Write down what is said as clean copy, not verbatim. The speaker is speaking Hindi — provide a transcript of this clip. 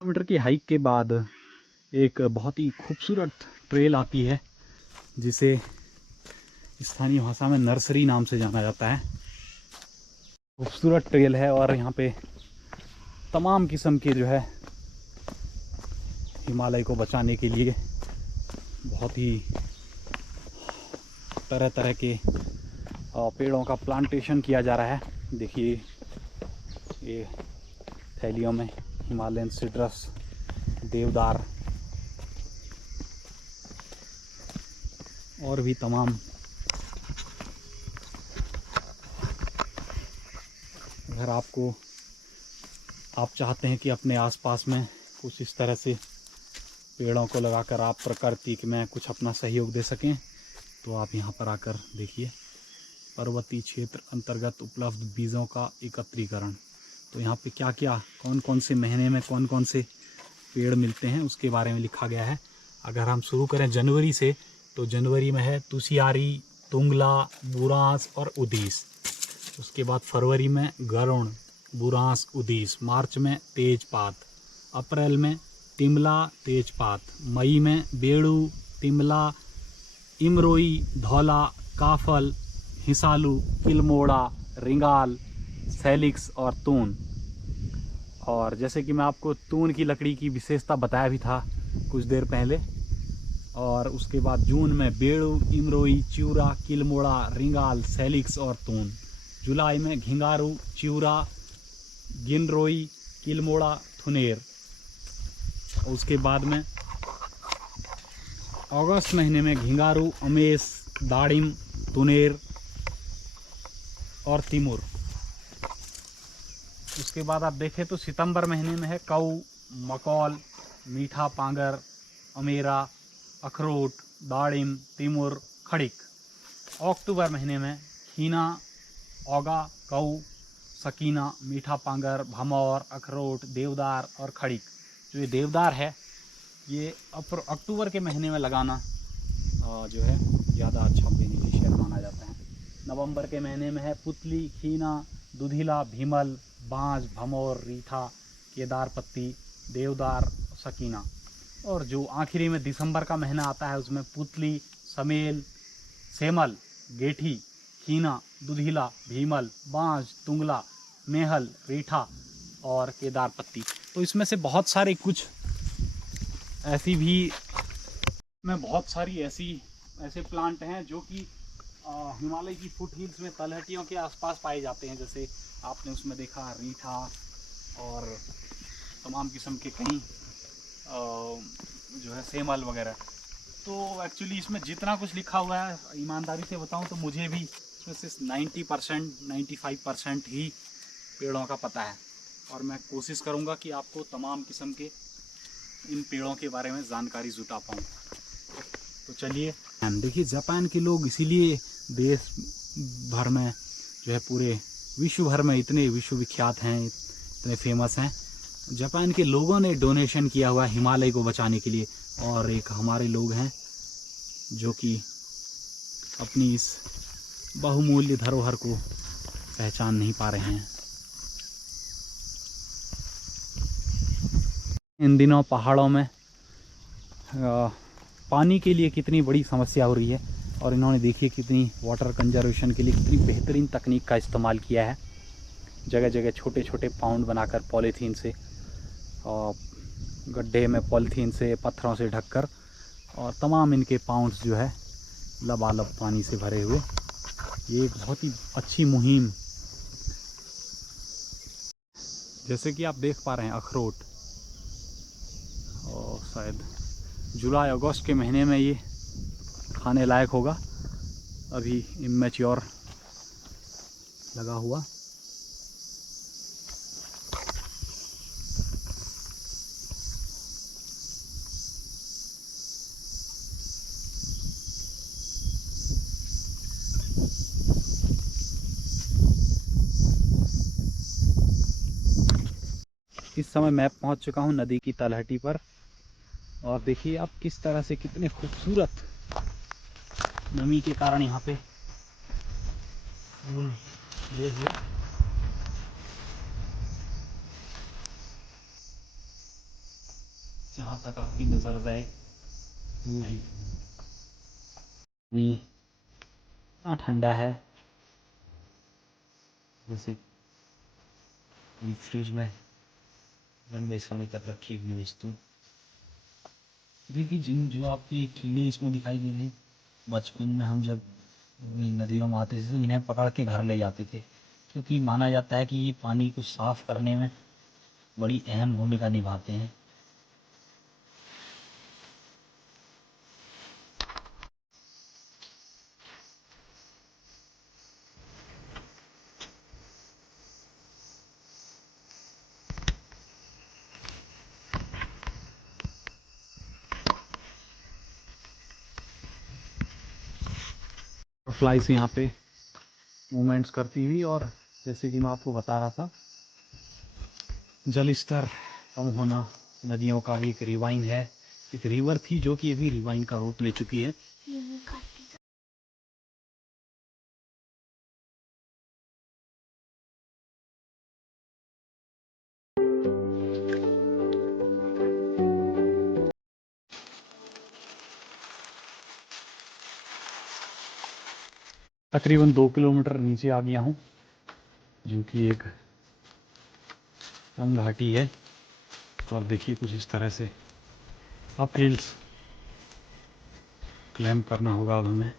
किलोमीटर की हाइक के बाद एक बहुत ही खूबसूरत ट्रेल आती है जिसे स्थानीय भाषा में नर्सरी नाम से जाना जाता है। खूबसूरत ट्रेल है और यहाँ पे तमाम किस्म के जो है हिमालय को बचाने के लिए बहुत ही तरह तरह के पेड़ों का प्लांटेशन किया जा रहा है। देखिए ये थैलियों में हिमालयन सिट्रस, देवदार और भी तमाम अगर आप चाहते हैं कि अपने आसपास में कुछ इस तरह से पेड़ों को लगाकर आप प्रकृति में कुछ अपना सहयोग दे सकें तो आप यहाँ पर आकर देखिए। पर्वतीय क्षेत्र अंतर्गत उपलब्ध बीजों का एकत्रीकरण, तो यहाँ पे क्या क्या कौन कौन से महीने में कौन कौन से पेड़ मिलते हैं उसके बारे में लिखा गया है। अगर हम शुरू करें जनवरी से तो जनवरी में है तुषियारी, तुंगला, बुरांस और उदीस। उसके बाद फरवरी में गरुण, बुरांस, उदीस। मार्च में तेजपात, अप्रैल में तिमला, तेजपात। मई में बेड़ू, तिमला, इमरोई, धौला, काफल, हिसालू, किलमोड़ा, रिंगाल, सैलिक्स और तून। और जैसे कि मैं आपको तून की लकड़ी की विशेषता बताया भी था कुछ देर पहले। और उसके बाद जून में बेड़ू, इमरोई, चिउरा, किलमोड़ा, रिंगाल, सैलिक्स और तून। जुलाई में घिंगारू, चिउरा, गिनरोई, किलमोड़ा, थुनेर। उसके बाद में अगस्त महीने में घिंगारू, अमेस, दाड़िम, तुनेर और तिमुर। उसके बाद आप देखें तो सितंबर महीने में है कऊ, मकौल, मीठा पांगर, अमेरा, अखरोट, दाड़िम, तिमुर, खड़िक। अक्टूबर महीने में खीना, औगा, कऊ, सकीना, मीठा पांगर, भमौर, अखरोट, देवदार और खड़िक। जो ये देवदार है ये अक्टूबर के महीने में लगाना जो है ज़्यादा अच्छा बेनिफिशियल माना जाता है। नवंबर के महीने में है पुतली, खीना, दुधिला, भीमल, बांज, भमौर, रीठा, केदारपत्ती, देवदार, सकीना। और जो आखिरी में दिसंबर का महीना आता है उसमें पुतली, समेल, सेमल, गेठी, खीना, दुधिला, भीमल, बांज, तुंगला, मेहल, रीठा और केदारपत्ती। तो इसमें से बहुत सारे कुछ ऐसी भी ऐसे प्लांट हैं जो कि हिमालय की फुट हिल्स में तलहटियों के आसपास पाए जाते हैं। जैसे आपने उसमें देखा रीठा और तमाम किस्म के कई जो है सेमल वगैरह। तो एक्चुअली इसमें जितना कुछ लिखा हुआ है ईमानदारी से बताऊं तो मुझे भी इसमें से 90% 95% ही पेड़ों का पता है। और मैं कोशिश करूंगा कि आपको तमाम किस्म के इन पेड़ों के बारे में जानकारी जुटा पाऊँ। तो चलिए देखिए, जापान के लोग इसीलिए देश भर में जो है पूरे विश्व भर में इतने विश्वविख्यात हैं, इतने फेमस हैं। जापान के लोगों ने डोनेशन किया हुआ है हिमालय को बचाने के लिए। और एक हमारे लोग हैं जो कि अपनी इस बहुमूल्य धरोहर को पहचान नहीं पा रहे हैं। इन दिनों पहाड़ों में पानी के लिए कितनी बड़ी समस्या हो रही है और इन्होंने देखिए कितनी वाटर कंजर्वेशन के लिए कितनी बेहतरीन तकनीक का इस्तेमाल किया है। जगह जगह छोटे छोटे पाउंड बनाकर पॉलीथीन से और गड्ढे में पॉलीथीन से, पत्थरों से ढककर, और तमाम इनके पाउंड्स जो है लबालब पानी से भरे हुए। ये एक बहुत ही अच्छी मुहिम, जैसे कि आप देख पा रहे हैं अखरोट, और शायद जुलाई अगस्त के महीने में ये खाने लायक होगा, अभी इमेच्योर लगा हुआ। इस समय मैं पहुंच चुका हूं नदी की तलहटी पर, और देखिए आप किस तरह से, कितने खूबसूरत नमी के कारण यहाँ पे फूल खिले हुए। जहाँ तक आपकी नजर जाए इतना ठंडा है, जैसे फ्रिज में लंबे समय तक रखी हुई वस्तु। देखिए जो आपके कीड़े इसमें दिखाई दे रहे हैं, बचपन में हम जब नदियों में आते थे तो इन्हें पकड़ के घर ले जाते थे, क्योंकि माना जाता है कि ये पानी को साफ करने में बड़ी अहम भूमिका निभाते हैं। फ्लाइस यहाँ पे मूवमेंट्स करती हुई, और जैसे कि मैं आपको बता रहा था, जल स्तर कम होना नदियों का एक रिवाइन है। एक रिवर थी जो कि अभी रिवाइन का रूप ले चुकी है। तकरीबन 2 किलोमीटर नीचे आ गया हूँ, जो कि एक तंग घाटी है। तो आप देखिए कुछ इस तरह से अप हिल्स क्लाइंब करना होगा अब हमें।